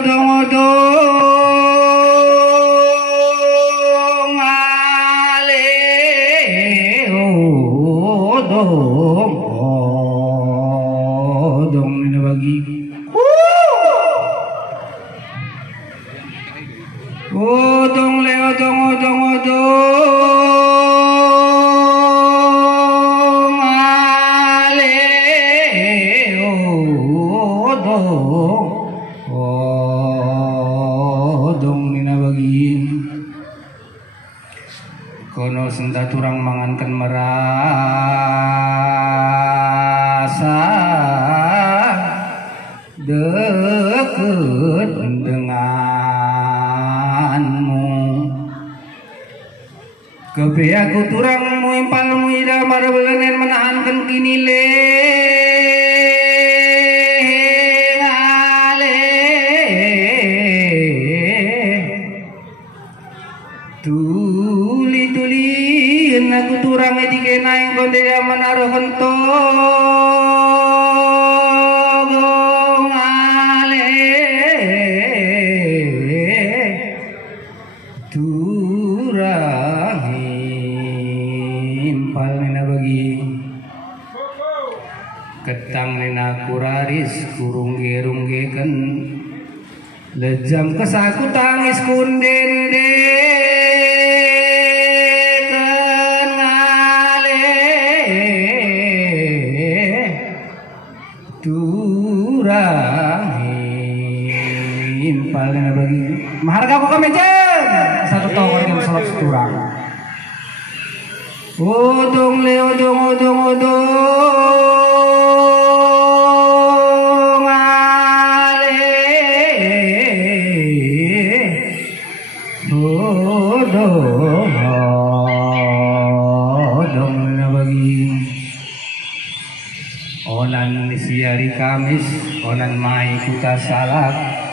odong ale odong ini bagi odong le odong ale odong nina bagi kono senda turang mangankan merasa deket denganmu kepe aku turang mu impal mu ida marabelanen menahankan kini le tuli aku turang edike naing konde menaruh hentong ale turang impal nena bagi ketang nena kuraris kurungge-runggekan lejam kesaku tangis kundende turang impal nena bagi maharga kok mejen satu tahun yang selok turang odong le odong ale odong nena bagi onan si hari Kamis onan mai kuta salak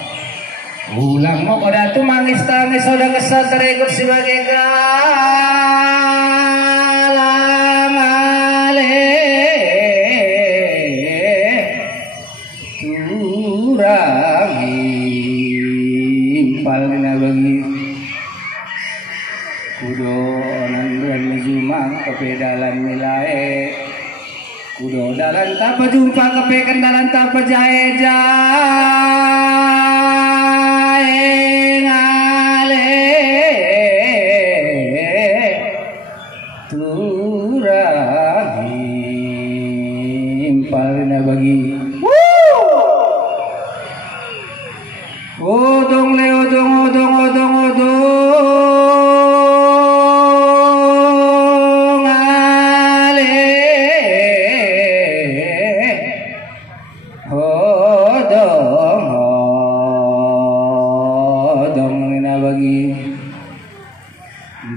ulang mo koda tu mangis tangis oda kesal terekut sebagai galang ale turang impal nina bagi kudo onan bulan jumang kepedalan milae kudo dalan tapa jumpa kepekan dalan tapa jahe ngale turang impal na bagi odong le odong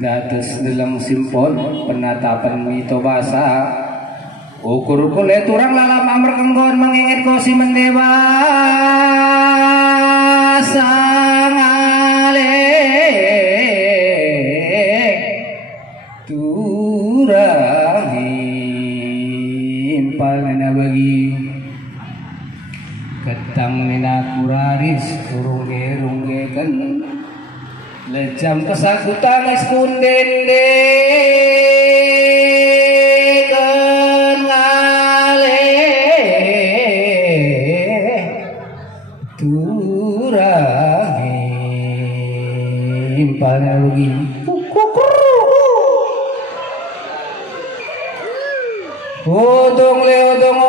dados dalam simpon penatapan mito basa ukur kule turang lalam amr kenggon mengingit ko si mendewa sangale turang impal nena bagi ketang nena kuraris kurungge kan lejam kesaku tangis kundende kenale turang impal lagi odong le odong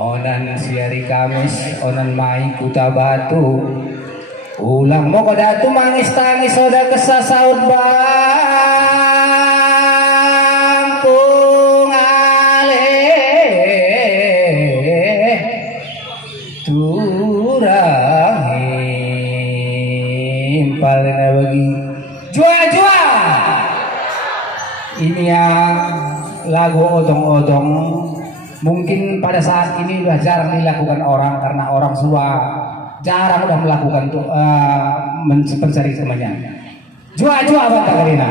onan si hari Kamis onan mai kuta batu ulang mo koda tu mangis tangis oda kesasaut bangkung ale turang impal na bagi jua ini yang lagu odong-odong mungkin pada saat ini sudah jarang dilakukan orang karena orang sudah jarang udah melakukan tuh mencari temannya. Jua apa tak Karina?